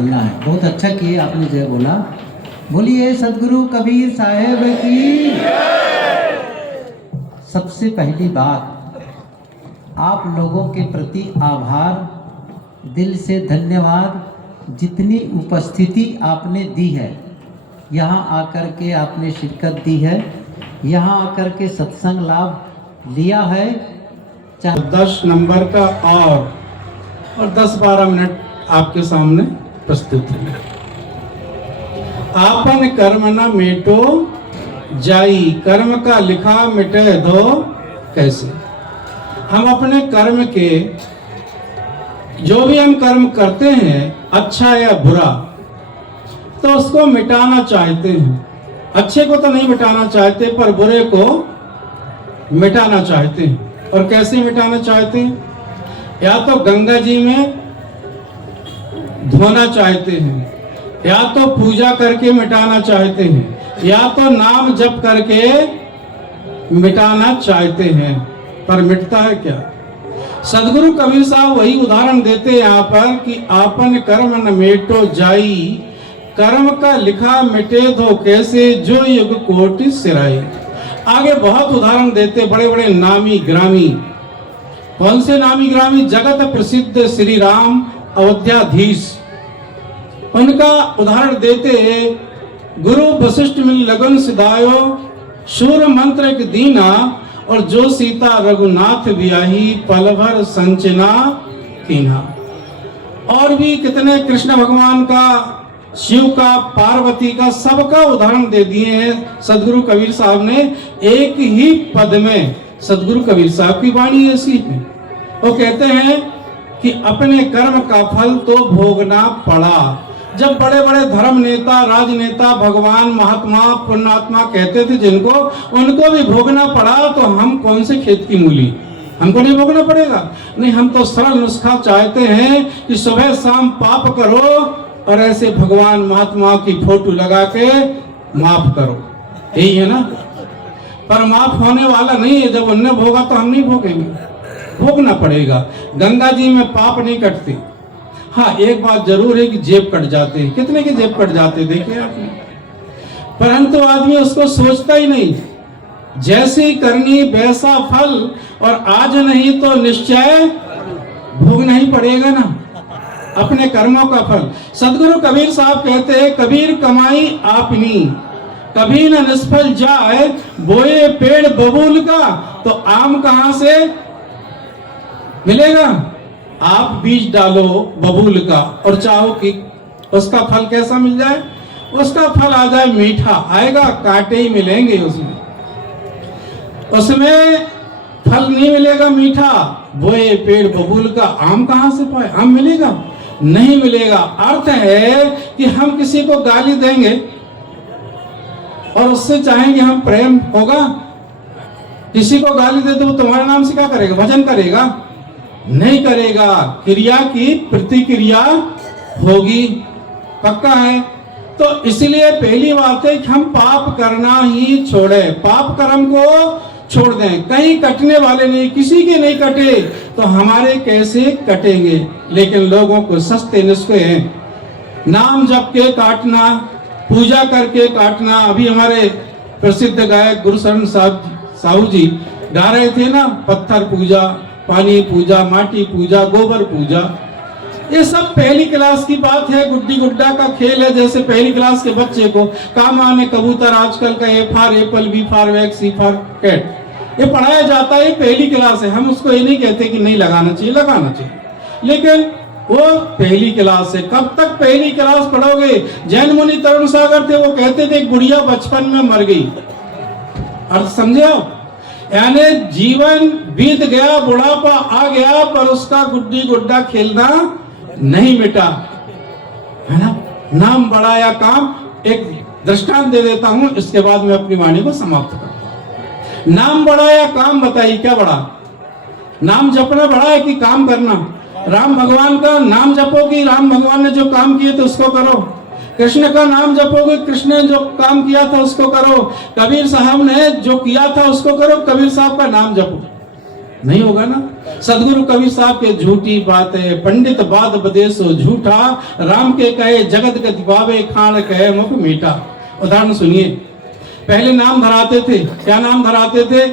बोलना है। बहुत अच्छा किए आपने जय बोला। बोलिए सदगुरु कबीर साहेब की। सबसे पहली बात, आप लोगों के प्रति आभार, दिल से धन्यवाद। जितनी उपस्थिति आपने दी है, यहाँ आकर के आपने शिरकत दी है, यहाँ आकर के सत्संग लाभ लिया है। 10 नंबर का और 10-12 मिनट आपके सामने प्रस्तुत है। आपन कर्म न मेटो जाई, कर्म का लिखा मिटे दो कैसे। हम अपने कर्म के, जो भी हम कर्म करते हैं अच्छा या बुरा, तो उसको मिटाना चाहते हैं। अच्छे को तो नहीं मिटाना चाहते, पर बुरे को मिटाना चाहते हैं। और कैसे मिटाना चाहते हैं? या तो गंगा जी में धोना चाहते हैं, या तो पूजा करके मिटाना चाहते हैं, या तो नाम जप करके मिटाना चाहते हैं। पर मिटता है क्या? सदगुरु कबीर साहब वही उदाहरण देते हैं यहाँ पर कि आपन कर्म न मेटो जाई, कर्म का लिखा मिटे दो कैसे, जो युग कोटि सिराई। आगे बहुत उदाहरण देते, बड़े बड़े नामी ग्रामी। कौन से नामी ग्रामी? जगत प्रसिद्ध श्री राम अयोध्याधीश, उनका उदाहरण देते। गुरु वशिष्ठ मिल लगन सिधायो, शूर मंत्र एक दीना, और जो सीता रघुनाथ ब्याही, पल भर संचना कीना। और भी कितने, कृष्ण भगवान का, शिव का, पार्वती का, सबका उदाहरण दे दिए हैं सदगुरु कबीर साहब ने एक ही पद में। सदगुरु कबीर साहब की वाणी ऐसी है, वो कहते हैं कि अपने कर्म का फल तो भोगना पड़ा। जब बड़े बड़े धर्म नेता, राजनेता, भगवान, महात्मा, पुण्यात्मा कहते थे जिनको, उनको भी भोगना पड़ा, तो हम कौन से खेत की मूली? हमको नहीं भोगना पड़ेगा? नहीं, हम तो सरल नुस्खा चाहते हैं कि सुबह शाम पाप करो और ऐसे भगवान महात्मा की फोटो लगा के माफ करो। यही है ना? पर माफ होने वाला नहीं है। जब उनने भोगा तो हम नहीं भोगेंगे, भोगना पड़ेगा। गंगा जी में पाप नहीं कटते। हाँ, एक बात जरूर है कि जेब कट जाते हैं। कितने के जेब कट जाते देखिए आपने। परंतु आदमी उसको सोचता ही नहीं। जैसी करनी वैसा फल, और आज नहीं तो निश्चय भोगना ही पड़ेगा ना अपने कर्मों का फल। सदगुरु कबीर साहब कहते हैं, कबीर कमाई आपनी, कभी न निष्फल जाए, बोए पेड़ बबूल का, तो आम कहां से मिलेगा? आप बीज डालो बबूल का और चाहो कि उसका फल कैसा मिल जाए? उसका फल आ जाए मीठा, आएगा, कांटे ही मिलेंगे उसमें फल नहीं मिलेगा मीठा। बोए पेड़ बबूल का, आम कहां से पाए? आम मिलेगा? नहीं मिलेगा। अर्थ है कि हम किसी को गाली देंगे और उससे चाहेंगे हम प्रेम होगा? किसी को गाली दे दो, तुम्हारे नाम से क्या करेगा? भजन करेगा? नहीं करेगा। क्रिया की प्रतिक्रिया होगी, पक्का है। तो इसलिए पहली बात है कि हम पाप करना ही छोड़ें, पाप कर्म को छोड़ दें। कहीं कटने वाले नहीं, किसी के नहीं कटे तो हमारे कैसे कटेंगे? लेकिन लोगों को सस्ते नुस्खे हैं, नाम जप के काटना, पूजा करके काटना। अभी हमारे प्रसिद्ध गायक गुरुशरण साहू जी गा रहे थे ना, पत्थर पूजा, पानी पूजा, माटी पूजा, गोबर पूजा। ये सब पहली क्लास की बात है, गुड्डी गुड्डा का खेल है। जैसे पहली क्लास के बच्चे को काम आने कबूतर, आजकल का A for apple, B for wax, C for cat, ये पढ़ाया जाता है। पहली क्लास है। हम उसको ये नहीं कहते कि नहीं लगाना चाहिए, लगाना चाहिए, लेकिन वो पहली क्लास है। कब तक पहली क्लास पढ़ोगे? जैन मुनि तरुण सागर थे, वो कहते थे गुड़िया बचपन में मर गई। अर्थ समझे आप? यानी जीवन बीत गया, बुढ़ापा आ गया, पर उसका गुड्डी गुड्डा खेलना नहीं मिटा, है ना? नाम बड़ा या काम। एक दृष्टांत दे देता हूं, इसके बाद मैं अपनी वाणी को समाप्त करता हूं। नाम बड़ा या काम? बताइए क्या बड़ा? नाम जपना बड़ा है कि काम करना? राम भगवान का नाम जपोगे, राम भगवान ने जो काम किए थे उसको करो। कृष्ण का नाम जपोगे, कृष्ण ने जो काम किया था उसको करो। कबीर साहब ने जो किया था उसको करो, कबीर साहब का नाम जपो। नहीं होगा ना। सदगुरु कवि साहब के झूठी बातें पंडित बाद बदेसो झूठा, राम के कहे जगत के दिवावे खान कहे मुख मीठा। उदाहरण सुनिए, पहले नाम धराते थे। क्या नाम धराते थे?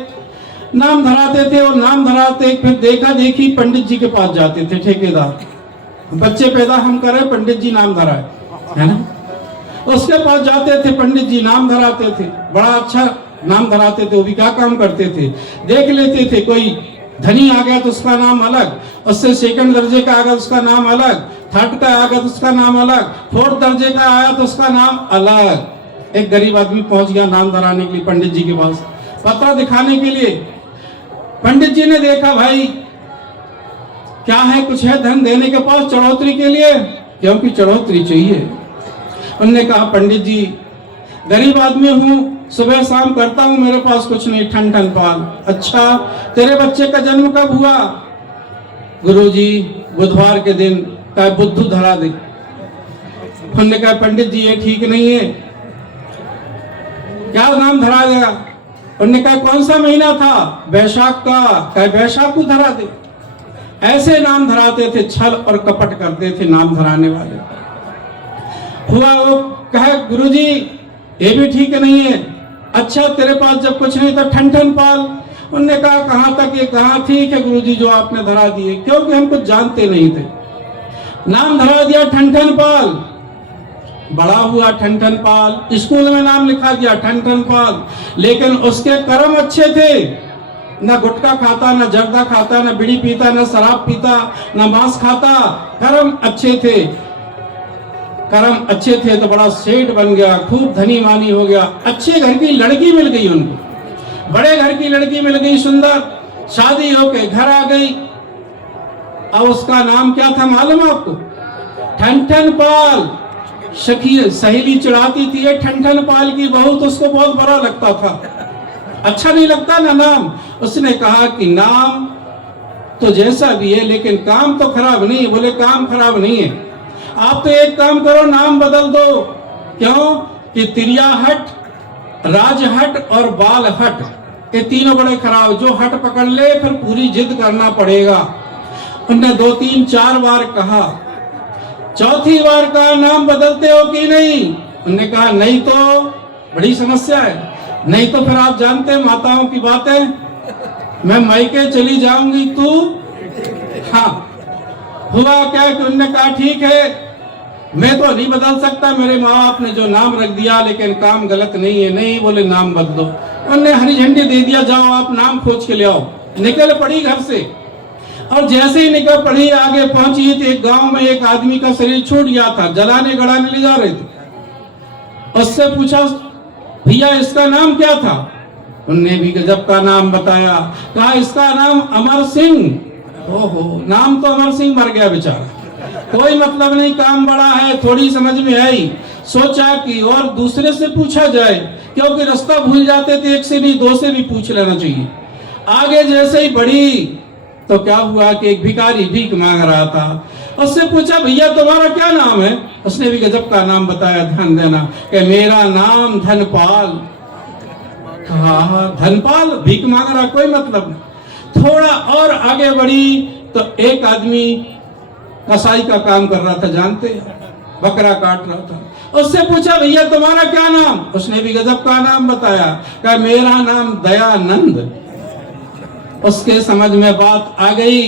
नाम धराते थे और नाम धराते फिर देखा देखी पंडित जी के पास जाते थे ठेकेदार। बच्चे पैदा हम करें, पंडित जी नाम धराए, है ना। उसके पास जाते थे, पंडित जी नाम धराते थे, बड़ा अच्छा नाम धराते थे। वो भी क्या काम करते थे, देख लेते थे, कोई धनी आ गया तो उसका नाम अलग, उससे सेकंड दर्जे का आ गया तो उसका नाम अलग, थर्ड का आ गया तो उसका नाम अलग, फोर्थ दर्जे का आया तो उसका नाम अलग। एक गरीब आदमी पहुंच गया नाम धराने के लिए पंडित जी के पास, पत्र दिखाने के लिए। पंडित जी ने देखा, भाई क्या है, कुछ है धन देने के पास चढ़ोतरी के लिए, क्योंकि चढ़ोतरी चाहिए। उन्होंने कहा, पंडित जी गरीब आदमी हूँ, सुबह शाम करता हूँ, मेरे पास कुछ नहीं, ठन ठन पाल। अच्छा, तेरे बच्चे का जन्म कब हुआ? गुरुजी बुधवार के दिन। कहा बुद्धू धरा दे। उन्होंने कहा, पंडित जी ये ठीक नहीं है, क्या नाम धरा देगा? उन्होंने कहा, कौन सा महीना था? बैशाख का। कहा बैशाख को धरा दे। ऐसे नाम धराते थे, छल और कपट करते थे नाम धराने वाले। हुआ वो कहे, गुरुजी ये भी ठीक नहीं है। अच्छा, तेरे पास जब कुछ नहीं तो ठन ठन पाल। उन्होंने कहा, कहां तक ये कहा ठीक है गुरुजी जो आपने धरा दिए, क्योंकि हम कुछ जानते नहीं थे। नाम धरा दिया ठन ठन पाल, बड़ा हुआ ठन ठन पाल, स्कूल में नाम लिखा दिया ठन ठन पाल, लेकिन उसके कर्म अच्छे थे। न गुटखा खाता, न जर्दा खाता, न बीड़ी पीता, न शराब पीता, न मांस खाता। कर्म अच्छे थे, कर्म अच्छे थे तो बड़ा सेठ बन गया, खूब धनी मानी हो गया। अच्छे घर की लड़की मिल गई उनको, बड़े घर की लड़की मिल गई, सुंदर, शादी होके घर आ गई। अब उसका नाम क्या था मालूम आपको? ठन ठन पाल। सहेली चिढ़ाती थी, ये ठन ठन पाल की बहू, तो उसको बहुत बुरा लगता था, अच्छा नहीं लगता ना नाम। उसने कहा कि नाम तो जैसा भी है, लेकिन काम तो खराब नहीं है। बोले काम खराब नहीं है, आप तो एक काम करो, नाम बदल दो। क्यों? कि तिरिया हट, राज हट और बाल हट, ये तीनों बड़े खराब। जो हट पकड़ ले फिर पूरी जिद करना पड़ेगा। उन्होंने 2 3 4 बार कहा, चौथी बार कहा, नाम बदलते हो कि नहीं? उन्होंने कहा नहीं तो बड़ी समस्या है, नहीं तो फिर आप जानते हैं माताओं की बातें, मैं मायके चली जाऊंगी तू। हाँ, हुआ क्या कि उन्होंने कहा ठीक है, मैं तो नहीं बदल सकता, मेरे माँ बाप ने जो नाम रख दिया, लेकिन काम गलत नहीं है। नहीं, बोले नाम बदलो। उन्होंने हरी झंडी दे दिया, जाओ आप नाम खोज के ले आओ। निकल पड़ी घर से, और जैसे ही निकल पड़ी आगे पहुंची तो एक गांव में एक आदमी का शरीर छूट गया था, जलाने गड़ाने ले जा रहे थे। उससे पूछा, भैया इसका नाम क्या था? उनने भी गजब का नाम बताया। कहा इसका नाम अमर सिंह। ओहो, नाम तो अमर सिंह, मर गया बेचारा, कोई मतलब नहीं, काम बड़ा है, थोड़ी समझ में आई। सोचा कि और दूसरे से पूछा जाए, क्योंकि रास्ता भूल जाते थे, एक से नहीं 2 से भी पूछ लेना चाहिए। आगे जैसे ही बढ़ी तो क्या हुआ कि एक भिखारी भीख मांग रहा था। उससे पूछा, भैया तुम्हारा क्या नाम है? उसने भी गजब का नाम बताया, ध्यान देना, कि मेरा नाम धनपाल। कहा धनपाल, भीख मांग रहा, कोई मतलब नहीं। थोड़ा और आगे बढ़ी तो एक आदमी कसाई का काम कर रहा था, जानते हैं, बकरा काट रहा था। उससे पूछा, भैया तुम्हारा क्या नाम? उसने भी गजब का नाम बताया, कहा मेरा नाम दयानंद। उसके समझ में बात आ गई,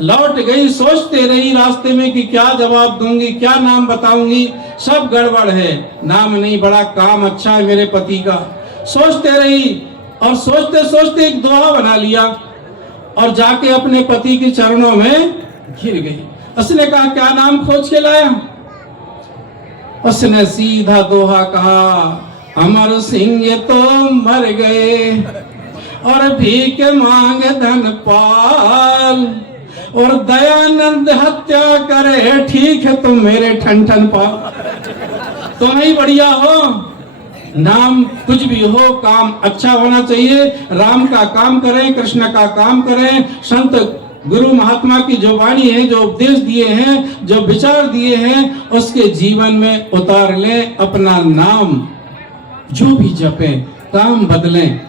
लौट गई, सोचते रही रास्ते में कि क्या जवाब दूंगी, क्या नाम बताऊंगी, सब गड़बड़ है, नाम नहीं, बड़ा काम अच्छा है मेरे पति का। सोचते रही और सोचते सोचते एक दोहा बना लिया और जाके अपने पति के चरणों में गिर गई। उसने कहा, क्या नाम खोज के लाया? उसने सीधा दोहा कहा, अमर सिंह ये तो मर गए और भीख मांगे धनपाल, और दयानंद हत्या करे, ठीक है तुम मेरे ठन ठन पाल। तुम ही बढ़िया हो, नाम कुछ भी हो, काम अच्छा होना चाहिए। राम का काम करें, कृष्ण का काम करें, संत गुरु महात्मा की जो वाणी है, जो उपदेश दिए हैं, जो विचार दिए हैं, उसके जीवन में उतार लें। अपना नाम जो भी जपें, काम बदलें,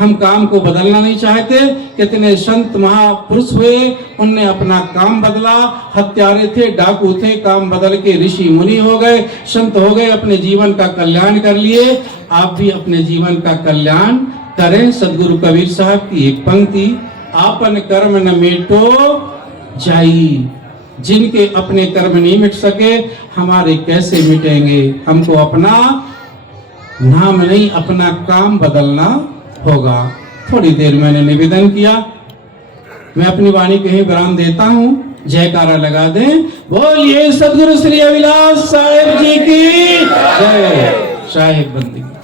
हम काम को बदलना नहीं चाहते। कितने संत महापुरुष हुए, उनने अपना काम बदला। हत्यारे थे, डाकू थे, काम बदल के ऋषि मुनि हो गए, संत हो गए, अपने जीवन का कल्याण कर लिए। आप भी अपने जीवन का कल्याण करें। सदगुरु कबीर साहब की एक पंक्ति, आपन कर्म न मेटो जाई। जिनके अपने कर्म नहीं मिट सके, हमारे कैसे मिटेंगे। हमको अपना नाम नहीं, अपना काम बदलना होगा। थोड़ी देर मैंने निवेदन किया, मैं अपनी वाणी कहीं विराम देता हूं। जयकारा लगा दें, बोलिए सदगुरु श्री अविनाश साहेब जी की जय। साहेब बंदी।